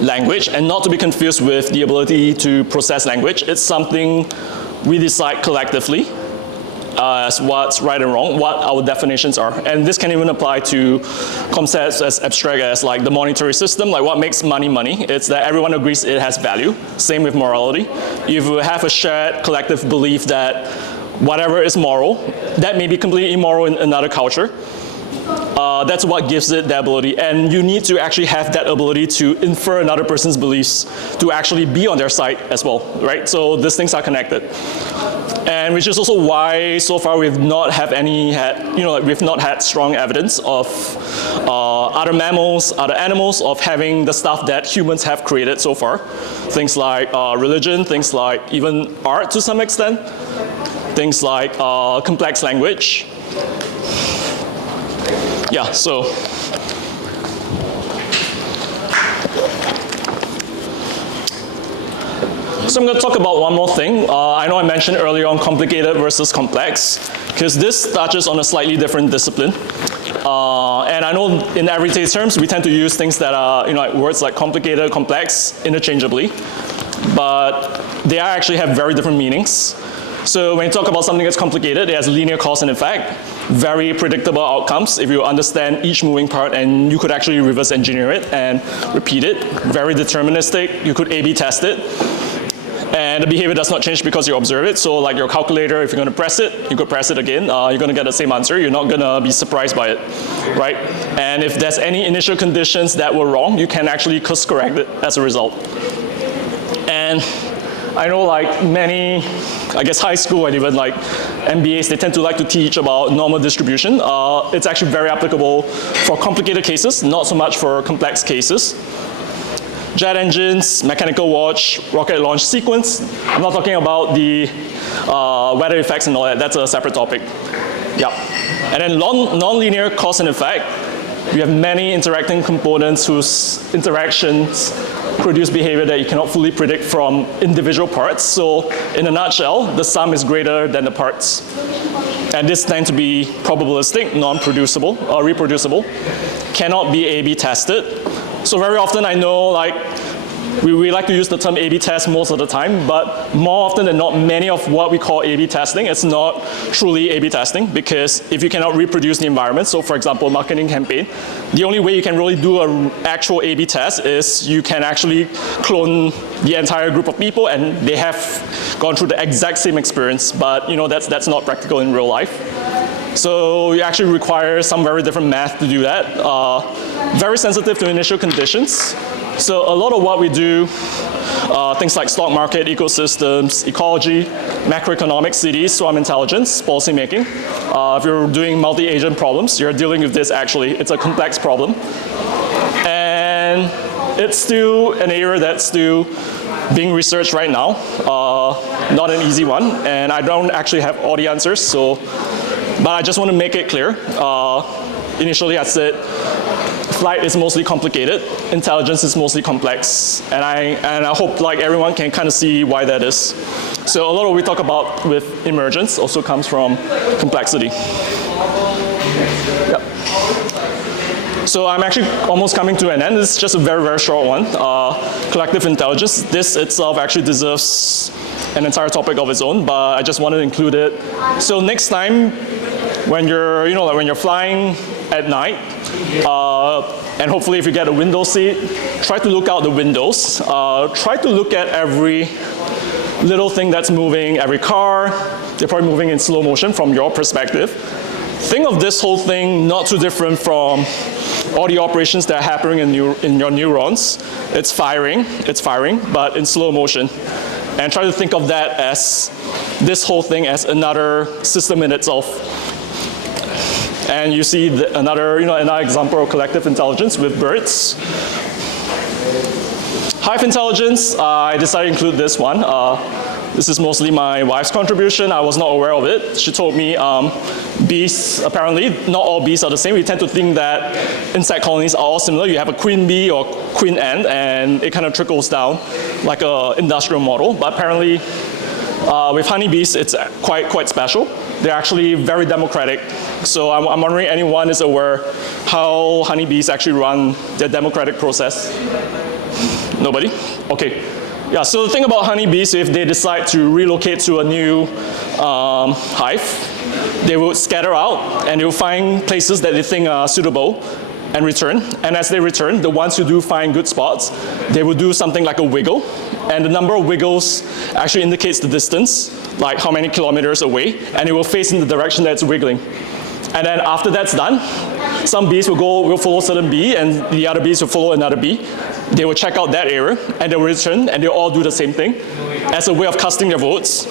language, and not to be confused with the ability to process language. It's something we decide collectively as what's right and wrong, what our definitions are. And this can even apply to concepts as abstract as like the monetary system, like what makes money money. It's that everyone agrees it has value. Same with morality. If you have a shared collective belief that whatever is moral, that may be completely immoral in another culture. That's what gives it the ability. And you need to actually have that ability to infer another person's beliefs to actually be on their side as well, right? So these things are connected. And which is also why so far we've not had strong evidence of other mammals, other animals, of having the stuff that humans have created so far. Things like religion, things like even art to some extent, things like complex language. Yeah, so. So I'm going to talk about one more thing. I know I mentioned earlier on complicated versus complex, because this touches on a slightly different discipline. And I know in everyday terms, we tend to use things that are, like words like complicated, complex, interchangeably, but they actually have very different meanings. So when you talk about something that's complicated, it has linear cause and effect, very predictable outcomes if you understand each moving part, and you could actually reverse engineer it and repeat it. Very deterministic, you could A/B test it. And the behavior does not change because you observe it. So like your calculator, if you're going to press it, you could press it again. You're going to get the same answer. You're not going to be surprised by it, right? And if there's any initial conditions that were wrong, you can actually course correct it as a result. And I know like many, I guess high school and even like MBAs, they tend to like to teach about normal distribution. It's actually very applicable for complicated cases, not so much for complex cases. Jet engines, mechanical watch, rocket launch sequence. I'm not talking about the weather effects and all that. That's a separate topic. Yeah. And then non-linear cause and effect. We have many interacting components whose interactions produce behavior that you cannot fully predict from individual parts. So in a nutshell, the sum is greater than the parts. And this tends to be probabilistic, non-producible, or reproducible. Cannot be A/B tested. So very often I know like we like to use the term A/B test most of the time, but more often than not, many of what we call A/B testing, it's not truly A/B testing, because if you cannot reproduce the environment, so for example, marketing campaign, the only way you can really do an actual A/B test is you can actually clone the entire group of people and they have gone through the exact same experience, but that's not practical in real life. So you actually require some very different math to do that. Very sensitive to initial conditions. So a lot of what we do things like stock market, ecosystems, ecology, macroeconomics, cities, swarm intelligence, policy making. If you're doing multi-agent problems, you're dealing with this actually. It's a complex problem. And it's still an area that's still being researched right now. Not an easy one, and I don't actually have all the answers, but I just want to make it clear. Initially I said flight is mostly complicated, intelligence is mostly complex, and I hope like everyone can kind of see why that is. So a lot of what we talk about with emergence also comes from complexity. Yep. So I'm actually almost coming to an end. This is just a very, very short one. Collective intelligence. This itself actually deserves an entire topic of its own, but I just wanted to include it. So next time, when you're, like when you're flying at night, and hopefully if you get a window seat, try to look out the windows. Try to look at every little thing that's moving, every car. They're probably moving in slow motion from your perspective. Think of this whole thing not too different from all the operations that are happening in your neurons. It's firing, but in slow motion. And try to think of that as, this whole thing as another system in itself. And you see another example of collective intelligence with birds. Hive intelligence, I decided to include this one. This is mostly my wife's contribution. I was not aware of it. She told me bees, apparently, not all bees are the same. We tend to think that insect colonies are all similar. You have a queen bee or queen ant, and it kind of trickles down like an industrial model. But apparently, with honeybees, it's quite special. They're actually very democratic. So I'm wondering if anyone is aware how honeybees actually run their democratic process? Nobody? Okay. Yeah, so the thing about honeybees, if they decide to relocate to a new hive, they will scatter out and they will find places that they think are suitable and return. And as they return, the ones who do find good spots, they will do something like a wiggle. And the number of wiggles actually indicates the distance, like how many kilometers away, and it will face in the direction that it's wiggling. And then after that's done, some bees will follow a certain bee, and the other bees will follow another bee. They will check out that area, and they will return, and they'll all do the same thing as a way of casting their votes.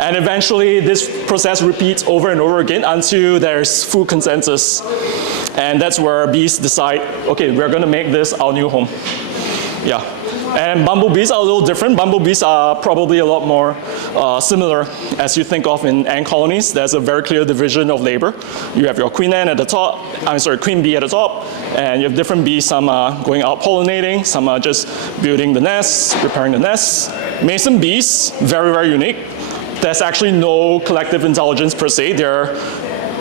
And eventually, this process repeats over and over again until there's full consensus. And that's where bees decide, okay, we're going to make this our new home. Yeah. And bumblebees are a little different. Bumblebees are probably a lot more similar as you think of in ant colonies. There's a very clear division of labor. You have your queen ant at the top, queen bee at the top, and you have different bees. Some are going out pollinating, some are just building the nests, repairing the nests. Mason bees, very, very unique. There's actually no collective intelligence per se. They're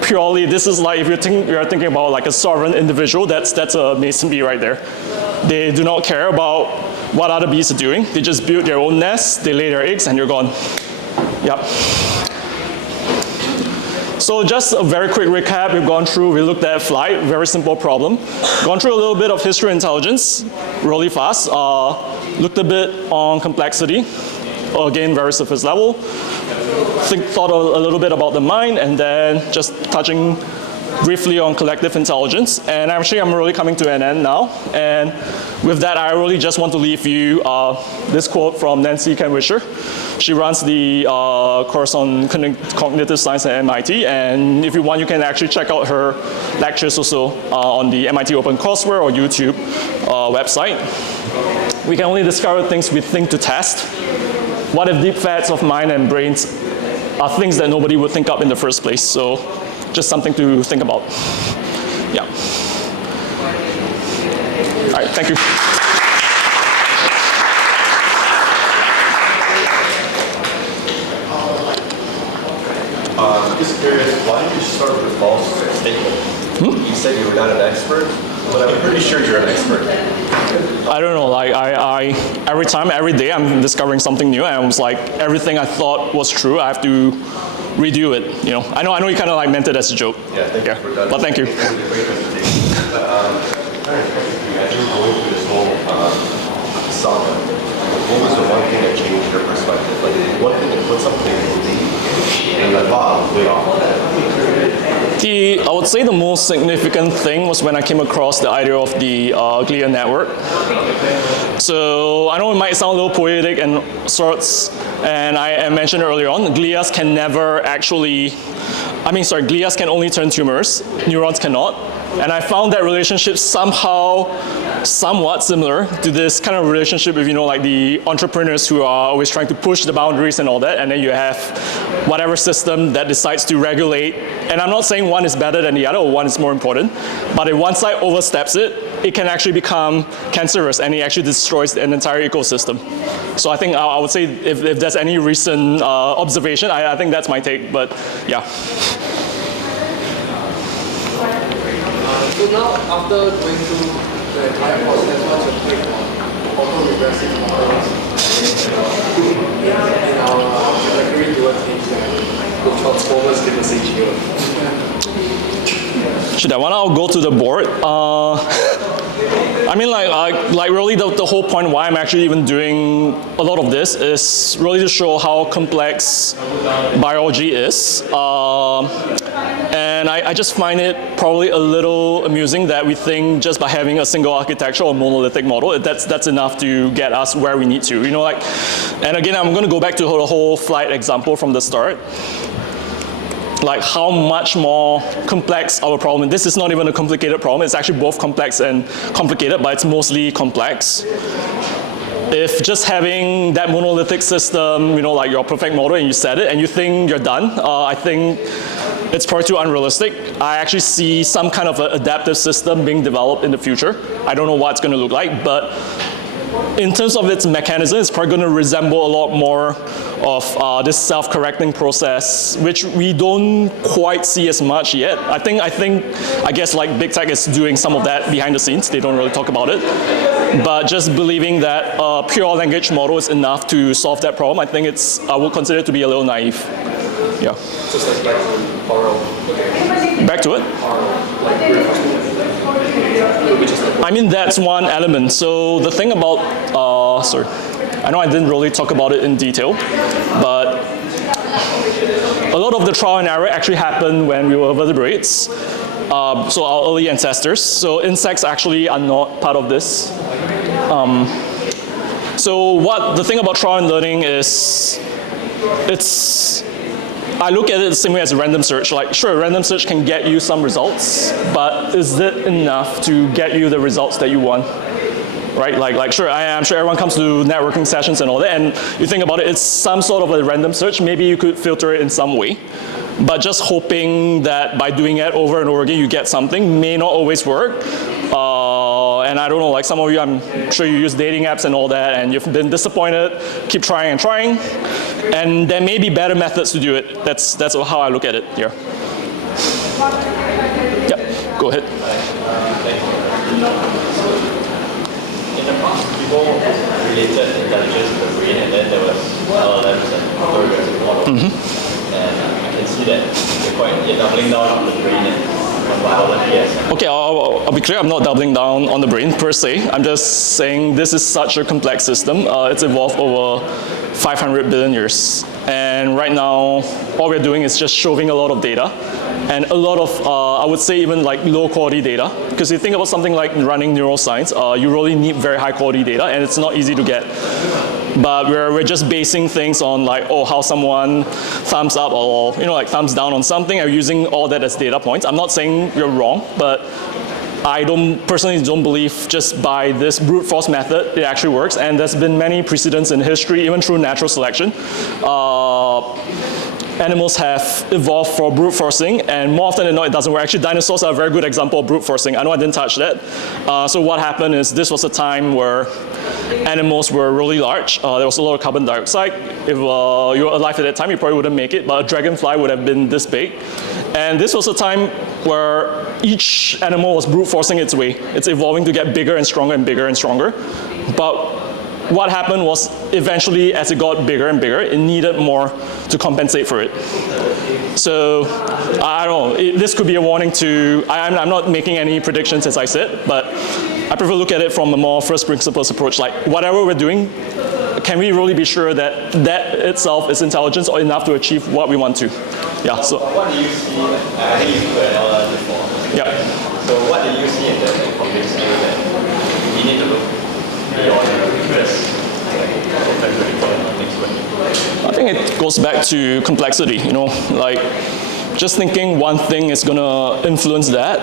purely, this is like, if you're thinking about like a sovereign individual, that's a mason bee right there. They do not care about what other bees are doing. They just build their own nests, they lay their eggs, and you're gone. Yep. So just a very quick recap. We looked at flight, very simple problem. Gone through a little bit of history intelligence, really fast. Looked a bit on complexity, again, very surface level. Thought a little bit about the mind, and then just touching briefly on collective intelligence. And actually, I'm really coming to an end now. And with that, I really just want to leave you this quote from Nancy Kenwisher. She runs the course on cognitive science at MIT. And if you want, you can actually check out her lectures also on the MIT OpenCourseWare or YouTube website. We can only discover things we think to test. What if deep facts of mind and brains are things that nobody would think up in the first place? So just something to think about. Yeah. All right, thank you. Just curious, why did you start with a false statement? You said you were not an expert, but I'm pretty sure you're an expert. I don't know, like every day I'm discovering something new, and I was like, everything I thought was true, I have to redo it, you know. I know you kind of like meant it as a joke. Yeah, thank you for that. But thank you. As you were going through this whole saga, what was the one thing that changed your perspective? Like, one thing that put something in the and you like, wow, way off. I would say the most significant thing was when I came across the idea of the Glia Network. So I know it might sound a little poetic and sorts, and I mentioned earlier on, glias can never actually, glias can only turn tumors, neurons cannot. And I found that relationship somewhat similar to this kind of relationship with, like the entrepreneurs who are always trying to push the boundaries and all that, and then you have whatever system that decides to regulate. And I'm not saying one is better than the other or one is more important, but if one side oversteps it, it can actually become cancerous and it actually destroys an entire ecosystem. So I think I would say if there's any recent observation, I think that's my take, but yeah. So now, after going through the entire process, what's your take on autoregressive models in our trajectory towards the Transformers Liversidge here? Should that one? I'll go to the board. Really the whole point why I'm actually even doing a lot of this is really to show how complex biology is. And I just find it probably a little amusing that we think just by having a single architecture or monolithic model, that's enough to get us where we need to. And again, I'm going to go back to the whole flight example from the start. Like how much more complex our problem, and this is not even a complicated problem, it's actually both complex and complicated, but it's mostly complex. If just having that monolithic system, like your perfect model and you set it and you think you're done, I think it's probably too unrealistic. I actually see some kind of an adaptive system being developed in the future. I don't know what it's going to look like, but in terms of its mechanism, it's probably going to resemble a lot more of this self-correcting process, which we don't quite see as much yet. I guess like big tech is doing some of that behind the scenes. They don't really talk about it. But just believing that a pure language model is enough to solve that problem, I would consider it to be a little naive. Yeah. Just like back to oral. Back to it? That's one element. So the thing about, I know I didn't really talk about it in detail, but a lot of the trial and error actually happened when we were vertebrates. So our early ancestors. So insects actually are not part of this. So the thing about trial and learning is, I look at it the same way as a random search. Like, sure, a random search can get you some results, but is it enough to get you the results that you want? Right? I'm sure everyone comes to networking sessions and all that, and you think about it, it's some sort of a random search. Maybe you could filter it in some way, but just hoping that by doing it over and over again, you get something may not always work. And I don't know, like some of you, I'm sure you use dating apps and all that, and you've been disappointed, keep trying and trying, and there may be better methods to do it. That's how I look at it here. Yep, go ahead. In the past, people related intelligence to the brain, and then there was LLMs and autoregressive models. And I can see that you're doubling down on the brain and on biology. Okay, I'll be clear, I'm not doubling down on the brain per se. I'm just saying this is such a complex system. It's evolved over 500 billion years. And right now, all we're doing is just shoving a lot of data. And a lot of, I would say even like low quality data. Because you think about something like running neuroscience, you really need very high quality data, and it's not easy to get. But we're just basing things on like, how someone thumbs up or thumbs down on something, and using all that as data points. I'm not saying you're wrong, but I personally don't believe just by this brute force method it actually works. And there's been many precedents in history, even through natural selection. Animals have evolved for brute forcing, and more often than not, it doesn't work. Actually, dinosaurs are a very good example of brute forcing. I know I didn't touch that. So what happened is this was a time where animals were really large. There was a lot of carbon dioxide. If you were alive at that time, you probably wouldn't make it, but a dragonfly would have been this big. And this was a time where each animal was brute forcing its way. It's evolving to get bigger and stronger and bigger and stronger. But what happened was eventually, as it got bigger and bigger, it needed more to compensate for it. So I don't know, this could be a warning to, I'm not making any predictions as I said, but I prefer to look at it from a more first principles approach. Like whatever we're doing, can we really be sure that that itself is intelligence or enough to achieve what we want to? Yeah, so, what do you see? I think you put an LLM before. yeah. So what do you see in that that convinces you that we need to look beyond just I think it goes back to complexity, like just thinking one thing is gonna influence that.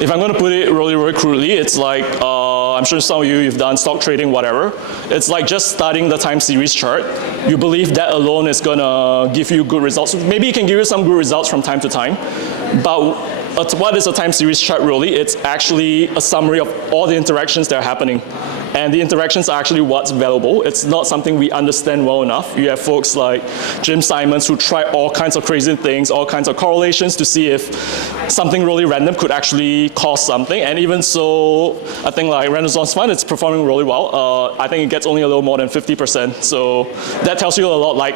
If I'm gonna put it really, really crudely, it's like, I'm sure some of you've done stock trading, whatever. It's like just studying the time series chart. You believe that alone is gonna give you good results. Maybe it can give you some good results from time to time, but what is a time series chart really? It's actually a summary of all the interactions that are happening. And the interactions are actually what's valuable. It's not something we understand well enough. You have folks like Jim Simons who try all kinds of crazy things, all kinds of correlations to see if something really random could actually cause something. And even so, I think like Renaissance Fund, it's performing really well. I think it gets only a little more than 50%. So that tells you a lot, like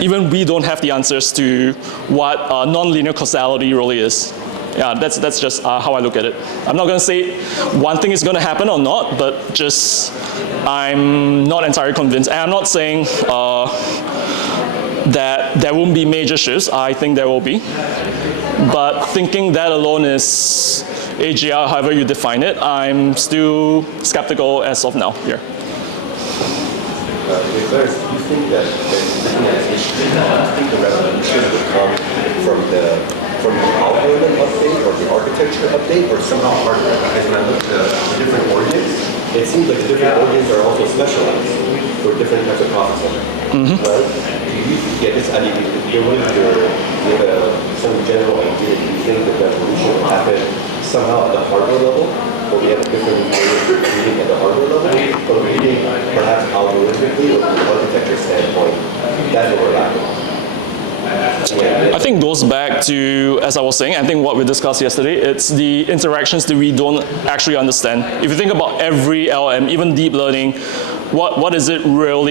even we don't have the answers to what nonlinear causality really is. Yeah, that's just how I look at it. I'm not going to say one thing is going to happen or not, but just I'm not entirely convinced. And I'm not saying that there won't be major shifts. I think there will be. But thinking that alone is AGI, however you define it, I'm still skeptical as of now here. Clarence, do you think that the revolution would come from the algorithm update or the architecture update, or somehow hardware? Because when I look at the different organs, it seems like the different organs are also specialized for different types of processing. Right? Do you get this? I mean, if you're willing to give some general idea, do you think the revolution will happen somehow at the hardware level? Or we have a different way of reading at the hardware level? Or reading perhaps algorithmically or from the architecture standpoint? That's what we're lacking. I think it goes back to, as I was saying, I think what we discussed yesterday, it's the interactions that we don't actually understand. If you think about every LM, even deep learning, what is it really